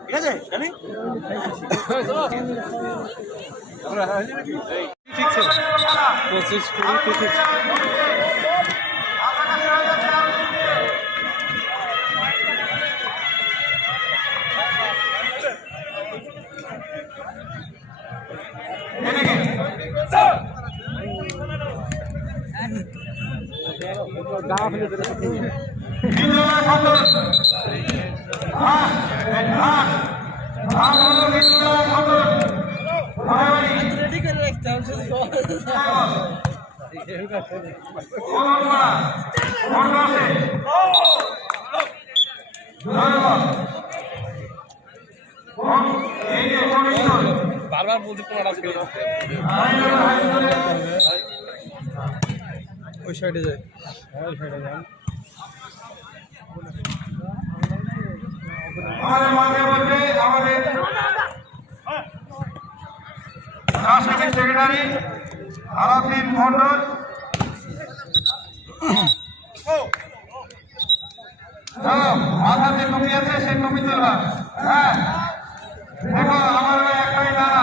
ঠিক আছে জানি পঁচিশ কুড়ি তিরিশ রেডি রাখতে হবে শুধু বারবার বলছি তোমার ওই সাইডে যায় ওই সাইডে যায় আমাদের মাঝে মধ্যে আমাদের রাষ্ট্রপতি সেক্রেটারি আলাদিন মন্ডল। মাথা যে টুপি আছে, সেই টুপি হ্যাঁ দেখো আমার একটাই দাঁড়া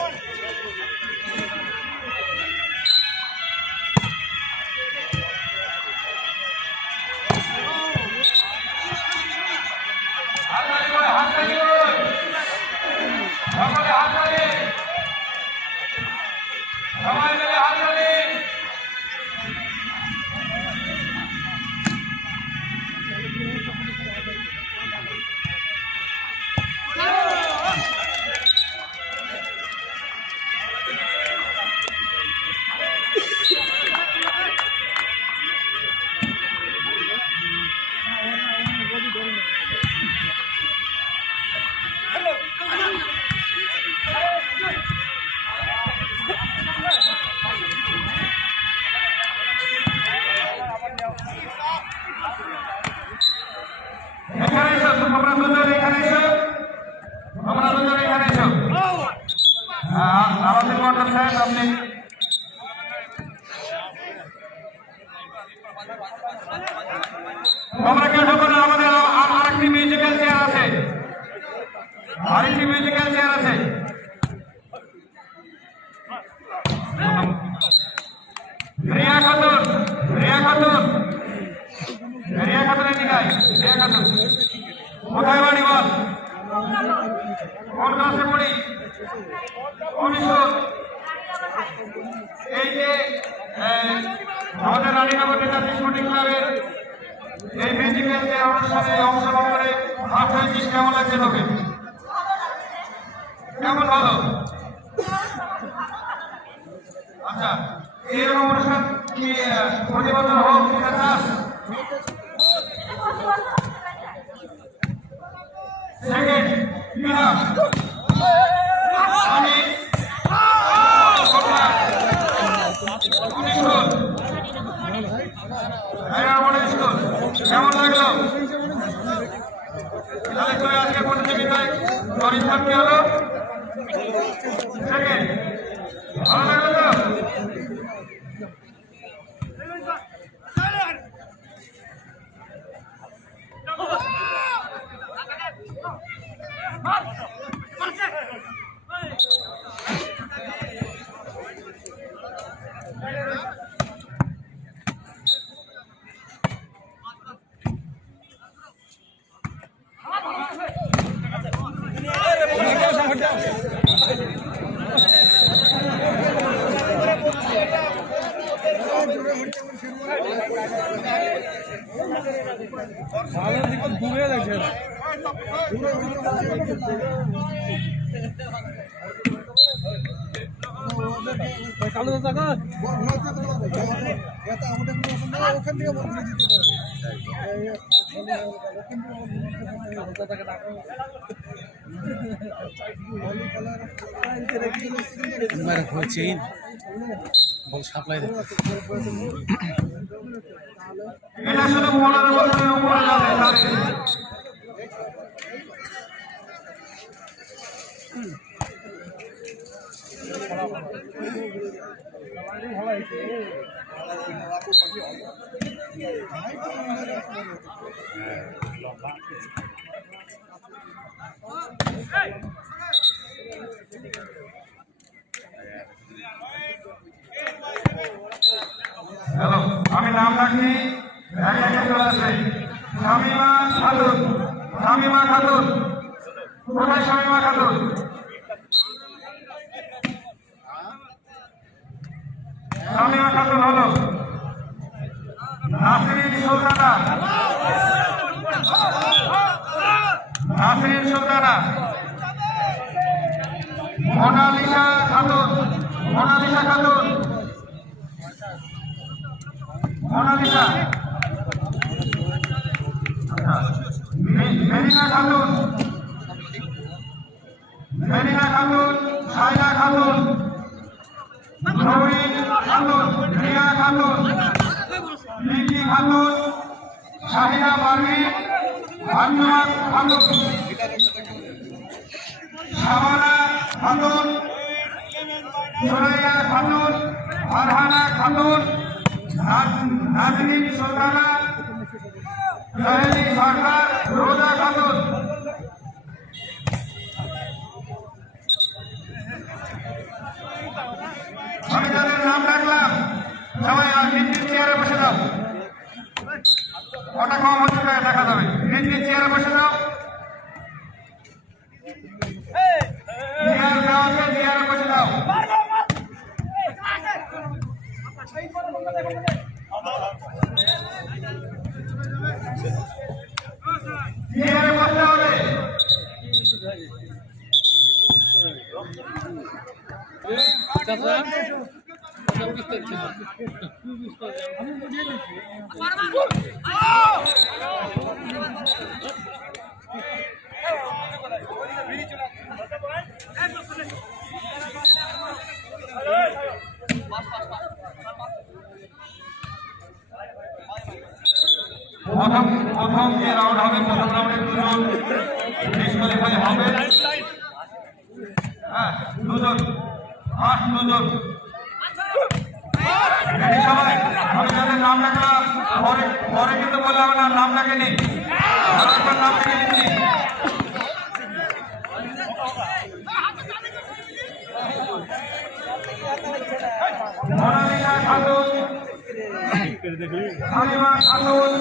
রিয়া খাতুন রিয়া খাতুন। রিয়া খাতুন এদিকে রিয়া খাতুন। কোথায় বাড়ি বল? কোন ক্লাসে পড়ি। অনুষ্ঠ এই যে আমাদের রানীনগর নেতাজি স্পোর্টিং ক্লাবের এই মিউজিক্যাল যে অনুষ্ঠানে অংশগ্রহণ করে হাফ হয়েছিস, কেমন লাগছে তোকে? কেমন ভালো? আচ্ছা। এরকম অনুষ্ঠান কি প্রতি বছর হোক সেকেন্ড আমি স্কুল কেমন লাগল? তাহলে আজকে প্রতিযোগিতায় পরীক্ষা কি হলো। সেকেন্ড ভালো লাগল তো ভালো দিকে দূরে দেখে কালো টাকা ওখান থেকে বদলে দিতে মেরে হয়েছে বল সাপ্লাই এটা হ্যালো আমি নাম রাখি শামিমা খাতুন শামিমা খাতুন কোথায় শামিমা খাতুন শামিমা খাতুন হলো নাসরিন সুলতানা নাসরিন সুলতানা মোনালিসা খাতুন মোনালিসা খাতুন। মোনালিসা মেরিনা খাতুন। মেরিনা খাতুন সাইনা খাতুন। নবীন খাতুন, রিয়া খাতুন। লিপি খাতুন, শাহিনা পারভিন আঞ্জুমান খাতুন। শাবানা খাতুন সুরাইয়া ফারহানা খাতুন নাজ- নাজনীন সুলতানা সহেলি সরকার, রোজা খাতুন। আমি যাদের নাম ডাকলাম সবাই আর নির্দিষ্ট চেয়ারে বসে দাও কটা কম হচ্ছে দেখা যাবে। নির্দিষ্ট চেয়ারে বসে দাও চেয়ারে বসতে হবে চাচা প্রথম প্রথম যে রাউন্ড হবে প্রথম রাউন্ডে দুজন ডিসকোয়ালিফাই হবে হ্যাঁ দুজন ফার্স্ট দুজন। নাম ডাকলাম পরে পরে কিন্তু বললাম না, নাম আরেকবার নাম ডেকে মনালিকা খাতুন হালিমা খাতুন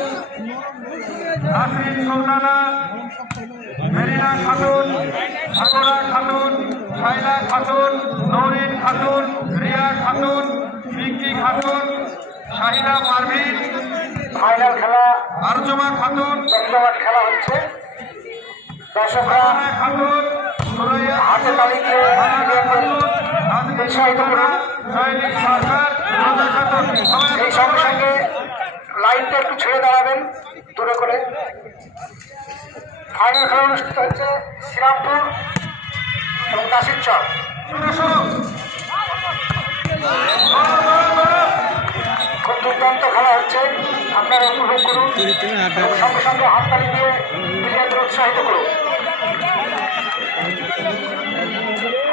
নাসরিন সুলতানা মেরিনা খাতুন সাগরা খাতুন শাইলা খাতুন, নৌরিন খাতুন, রিয়া খাতুন, পিঙ্কি খাতুন, শাহিনা পারভিন, ফাইনাল খেলা, আরজমা খাতুন দমদমাট খেলা হচ্ছে। দর্শকরা খাতুন হাতে তালিকে উৎসাহিত করুন এই সঙ্গে সঙ্গে লাইনটা একটু ছেড়ে দাঁড়াবেন দূরে করে ফাইনাল খেলা হচ্ছে শ্রীরামপুর এবং দাসির খুব দুর্দান্ত খেলা হচ্ছে আপনারা উপভোগ করুন। সঙ্গে সঙ্গে হাততালি দিয়ে প্লেয়ারদের উৎসাহিত করুন।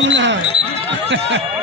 হারলাম না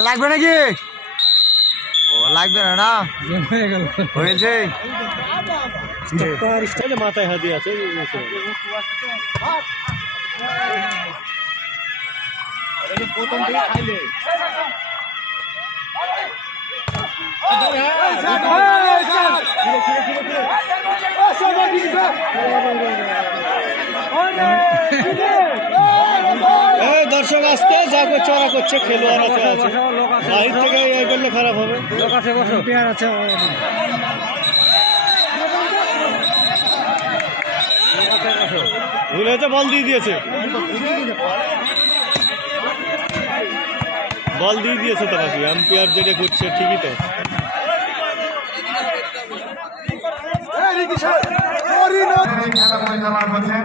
আর লাগবে নাকি? ও লাগবে না না? হয়ে হয়েছে। মাথায় হাতি আছে এই দর্শক আসতে যা করছে ওরা করছে খেলোয়াড় আছে আছে। বাহির থেকে এই করলে খারাপ হবে। লোক আছে বসো। পেয়ার আছে ভুলে তো বল দিয়ে দিয়েছে। বল দিয়ে দিয়েছে তো বাকি এম্পিয়ার যেটা করছে ঠিকই তো। এই খেলা পরিচালনা করছেন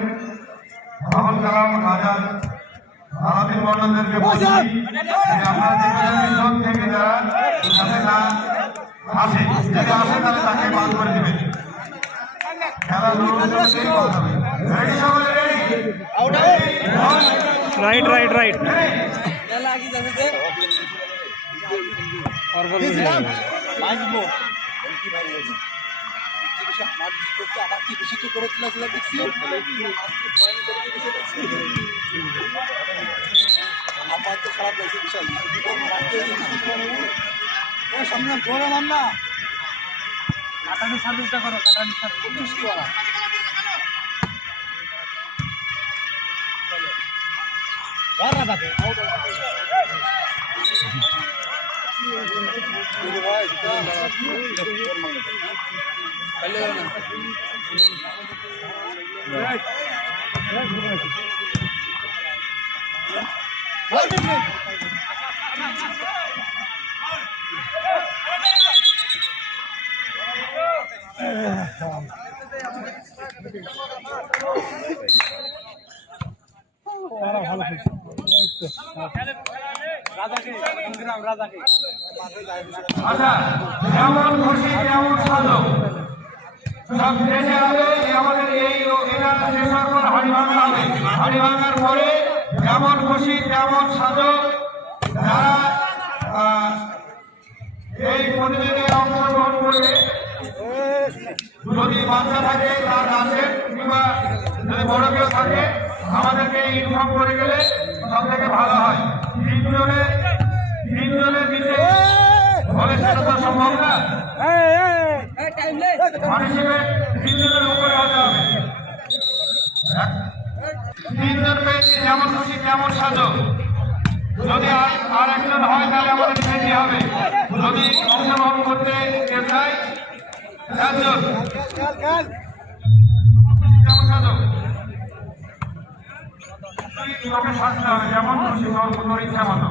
আবুল কালাম আজাদ আলাদিন মন্ডলদেরকে বলছি যে আপনারা দেখবেন পিছন থেকে যারা যাতে না আসে যদি আসে তাহলে তাকে বাদ করে দেবেন খেলা শুরু করতে হবে রেডি সকলে রেডি রাইট রাইট রাইট লাগবো কি ভাই আমার কি বেশি তো করে তুলা তুলা দেখছি আমার তো খারাপ লাগছে বিশাল ও সামনে জোরে মান না। কাটানি সার্ভিসটা করো কাটানি সার্ভিস করা যেমন খুশি তেমন সাজো সব শেষে হবে যে আমাদের এই হাড়ি ভাঙা হবে হাড়ি পরে যেমন খুশি তেমন সাজো। যারা এই প্রতিযোগিতায় অংশগ্রহণ করে যদি বাচ্চা থাকে তার গাছের কিংবা যদি বড় কেউ থাকে আমাদেরকে ইনফর্ম করে গেলে সব থেকে ভালো হয়। তিনজনে তিনজনের নিচে হলে সেটা তো সম্ভব না। পার্টিসিপেট তিনজনের উপরে হতে হবে। তিনজন পেয়েছি যেমন খুশি তেমন সাজো। যদি আর- একজন হয়, তাহলে আমাদের বেশি হবে। যদি অংশগ্রহণ করতে কেউ চায়, চারজন। তোকে সাজতে হবে যেমন খুশি তোর ইচ্ছা মতো।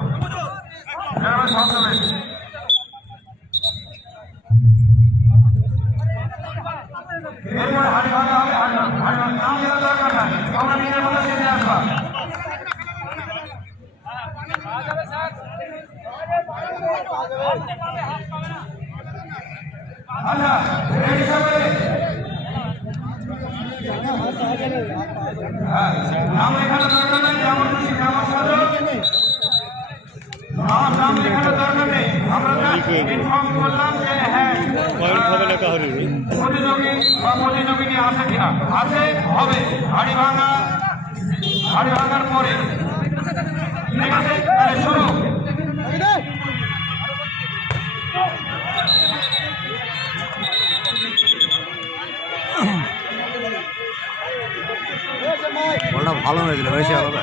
এভাবে নাম লেখানোর দরকার নেই যেমন খুশি আমার নাম লেখানোর দরকার নেই। আমরা ইনফর্ম করলাম যে হ্যাঁ পয়েন্ট হবে না কাহরি প্রতিযোগী বা প্রতিযোগিনী আছে কিনা আছে হবে হাড়ি ভাঙা হাড়ি ভাঙার পরে শুরু বলটা ভালো হয়েছিল বেশি আলাদা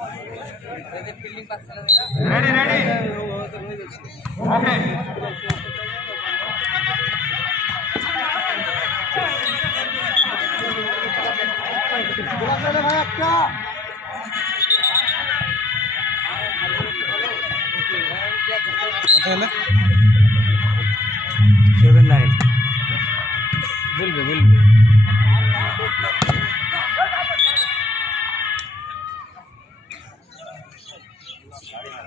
ছিল দাঁড়া দুটি দাঁড়া দাঁড়া দাঁড়া ডেট বেলা খাবে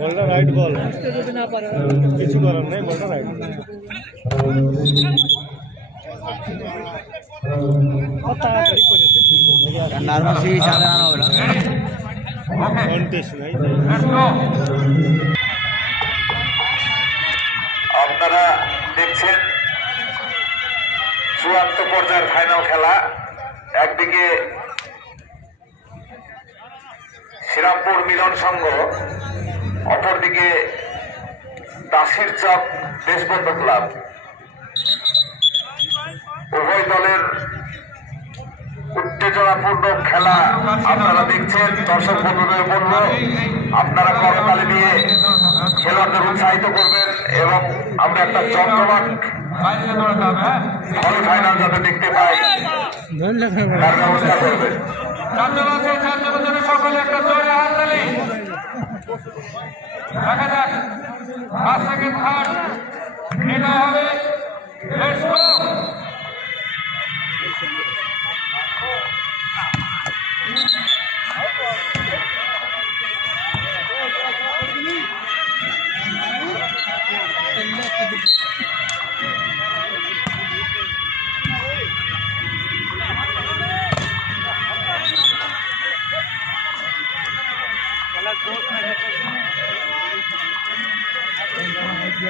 বলটা রাইট বল। কিছু করার নেই বলটা রাইট নার্ভাসি সাথে আনা হবে না। কন্টেস্ট নাই। আপনারা দেখছেন চূড়ান্ত পর্যায়ের ফাইনাল খেলা। একদিকে শ্রীরামপুর মিলন সংঘ অপরদিকে দাসির চক দেশবন্ধু ক্লাব। উভয় দলের উত্তেজনাপূর্ণ খেলা আপনারা দেখছেন। দর্শক বন্ধুদের বলব আপনারা করতালি দিয়ে খেলোয়াড়দের উৎসাহিত করবেন এবং আমরা একটা জমজমাট ফাইনাল যাতে দেখতে পাই তার ব্যবস্থা করবেন। সকলে একটা জোরে হাততালি দেখা যাক ফার্স্ট সেকেন্ড থার্ড বিজয় হবে লেটস গো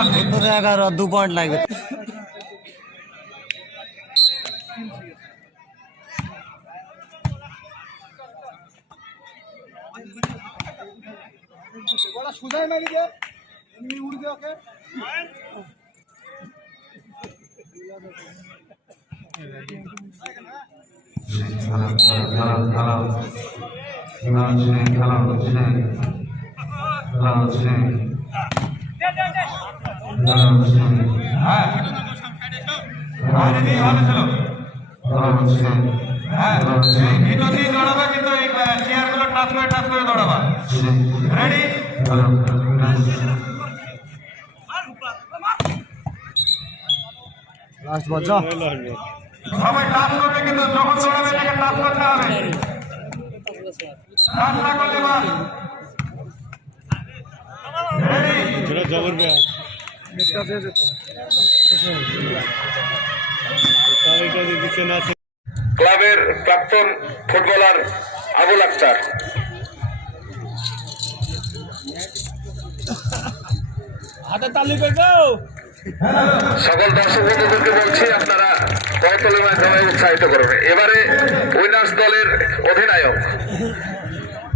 আছে এগারো দু পয়েন্ট লাগবে। ওরা মারি দে এমনি উড়বে ওকে খেলা খেলা খেলা হচ্ছে খেলা হচ্ছে রেডি লাস্ট বল যা সবাই টাচ করবে কিন্তু যখন দৌড়াবে তাকে টাচ করতে হবে। টাচ না করলে বাস রেডি যেটা জবর না ক্লাবের প্রাক্তন ফুটবলার আবুল আক্তার হাতে তালি করবে সকল দর্শক বন্ধুদেরকে বলছি আপনারা করতলের মাধ্যমে উৎসাহিত করুন এবারে উইনার্স দলের অধিনায়ক।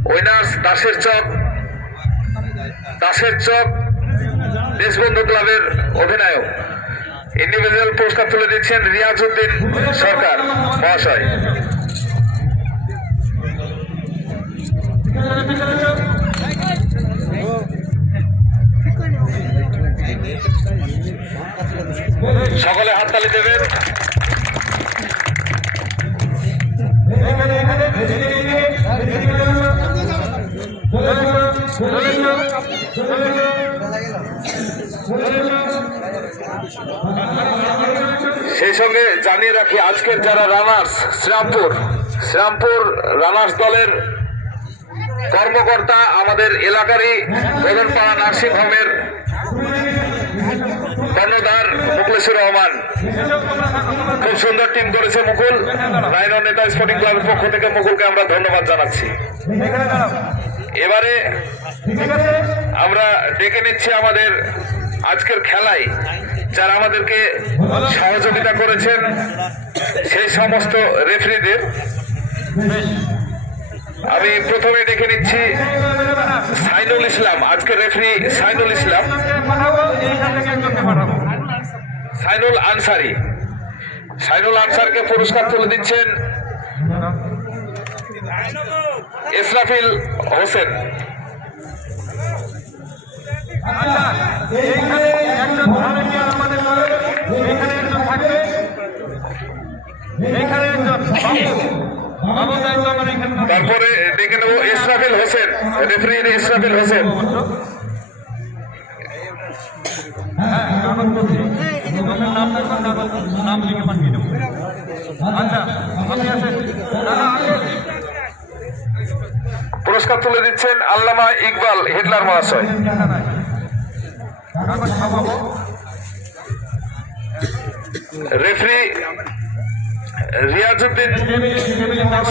উইনার্স দাসের চক দাসের চক দেশবন্ধু ক্লাবের অধিনায়ক। ইন্ডিভিজুয়াল পুরস্কার তুলে দিচ্ছেন রিয়াজউদ্দিন সরকার মহাশয়। সকলে হাততালি দেবেন। সঙ্গে জানিয়ে রাখি, আজকের যারা রানার্স, শ্রীরামপুর শ্রীরামপুর রানার্স দলের কর্মকর্তা আমাদের এলাকারই বেদনপাড়া নার্সিং হোমের কর্ণধার মুকুলেশ্বর রহমান। খুব সুন্দর টিম করেছে মুকুল। রাইনর নেতা স্পোর্টিং ক্লাবের পক্ষ থেকে মুকুলকে আমরা ধন্যবাদ জানাচ্ছি। এবারে আমরা ডেকে নিচ্ছি আমাদের আজকের খেলায়। যারা আমাদেরকে সহযোগিতা করেছেন সেই সমস্ত রেফারিদের আমি প্রথমে দেখে নিচ্ছি সাইনুল ইসলাম, আজকে রেফারি সাইনুল ইসলাম। সাইনুল আনসারি। সাইনুল আনসারকে পুরস্কার তুলে দিচ্ছেন ইসরাফিল হোসেন। তারপরে দেখে নেব ইসরাফিল হোসেন রেফারি ইসরাফিল হোসেন। পুরস্কার তুলে দিচ্ছেন আল্লামা ইকবাল হিটলার মহাশয়। রেফারি রিয়াজউদ্দিন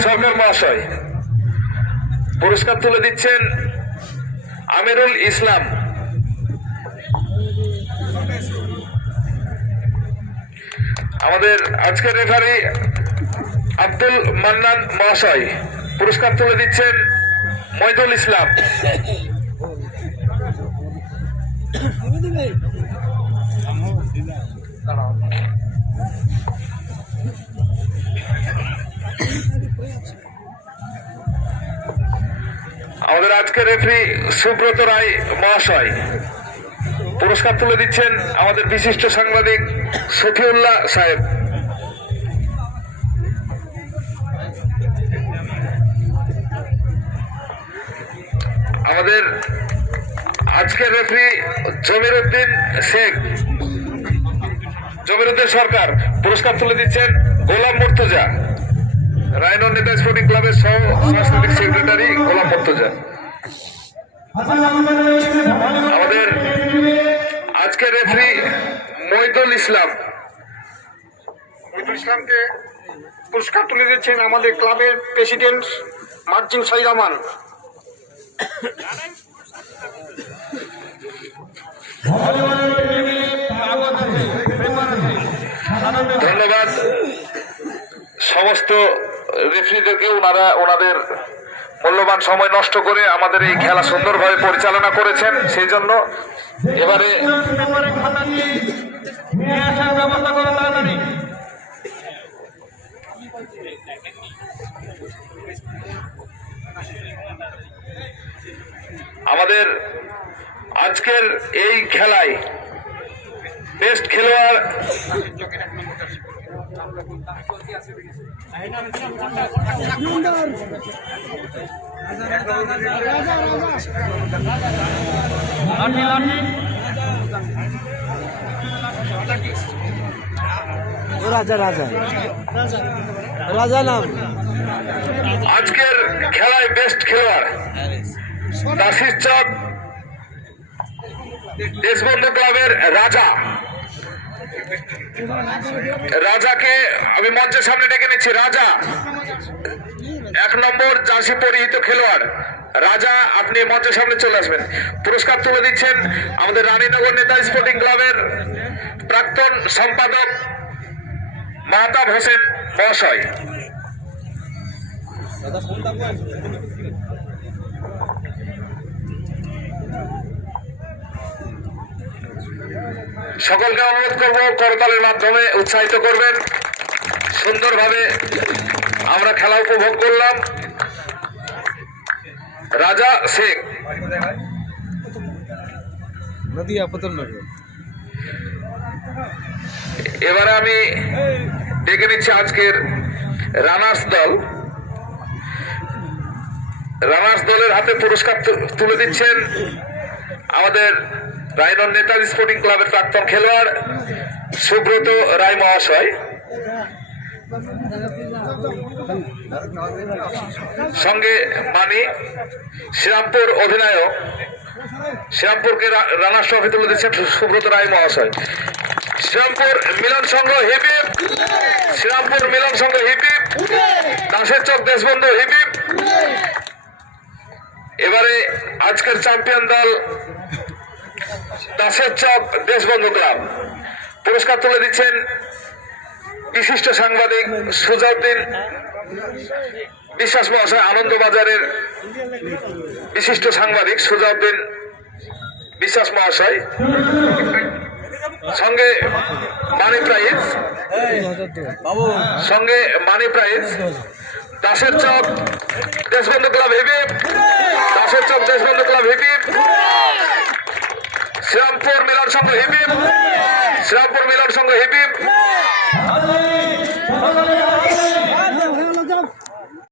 সরকার মহাশয় পুরস্কার তুলে দিচ্ছেন আমিরুল ইসলাম। আমাদের আজকের রেফারি আব্দুল মান্নান মহাশয়। পুরস্কার তুলে দিচ্ছেন মইদুল ইসলাম। আমাদের আজকের রেফারি সুব্রত রায় মহাশয়। পুরস্কার তুলে দিচ্ছেন আমাদের বিশিষ্ট সাংবাদিক সফিউল্লাহ সাহেব। আমাদের আজকের রেফারি জমির উদ্দিন শেখ। জমির উদ্দিন সরকার পুরস্কার তুলে দিচ্ছেন গোলাম মুর্তজা। রায়নর নেতা স্পোর্টিং ক্লাবের সহ সাংস্কৃতিক সেক্রেটারি গোলাম পর্তজা আমাদের আজকে রেফারি মৈদুল ইসলাম। মহিদুল ইসলামকে পুরস্কার তুলে দিয়েছেন আমাদের ক্লাবের প্রেসিডেন্ট মার্জিন সাইরামান। ধন্যবাদ। সমস্ত রেফারিদেরকে ওনারা, ওনাদের মূল্যবান সময় নষ্ট করে আমাদের এই খেলা সুন্দরভাবে পরিচালনা করেছেন সেই জন্য এবারে আমাদের আজকের এই খেলায় বেস্ট খেলোয়াড় রাজা রাজা রাজা নাম আজকের খেলায় বেস্ট খেলোয়াড় দাসির চক দেশবন্ধু ক্লাবের রাজা। রাজাকে আমি মঞ্চের সামনে ডেকে নিচ্ছি। রাজা, এক নম্বর জার্সি পরিহিত খেলোয়াড়। রাজা, আপনি মঞ্চের সামনে চলে আসবেন। পুরস্কার তুলে দিচ্ছেন আমাদের রানীনগর নেতা স্পোর্টিং ক্লাবের প্রাক্তন সম্পাদক মাহতাব হোসেন মহাশয়। সকলকে অনুরোধ করব করতালের মাধ্যমে উৎসাহিত করবেন। সুন্দরভাবে আমরা খেলা উপভোগ করলাম। রাজা শেখ। এবারে আমি ডেকে নিচ্ছি আজকের রানার্স দল। রানার্স দলের হাতে পুরস্কার তুলে দিচ্ছেন আমাদের রায়নর নেতাজি স্পোর্টিং ক্লাবের প্রাক্তন খেলোয়াড় সুব্রত রায় মহাশয়। সঙ্গে মানি, শ্রীরামপুর অধিনায়ক। শ্রীরামপুরকে রা- রানার্স ট্রফি তুলে দিচ্ছেন সুব্রত রায় মহাশয়। শ্রীরামপুর মিলন সংঘ হিপিপ শ্রীরামপুর মিলন সংঘ হিপিপ দাসের চক দেশবন্ধু হিপিপ এবারে আজকের চ্যাম্পিয়ন দল দাসের চপ দেশবন্ধু ক্লাব পুরস্কার তুলে দিচ্ছেন। বিশিষ্ট সাংবাদিক সুজাউদ্দিন, বিশ্বাস মহাশয়, আনন্দবাজারের বিশিষ্ট সাংবাদিক সুজাউদ্দিন, বিশ্বাস মহাশয়। সঙ্গে মানি প্রাইজ। সঙ্গে মানি প্রাইজ। দাসের চক, দেশবন্ধু ক্লাব হিবিপ দাসের চক, দেশবন্ধু ক্লাব হিবিপ শ্রীরামপুর মিলন সঙ্গে হিবিব শ্রীরামপুর মিলন সঙ্গে হিবিপ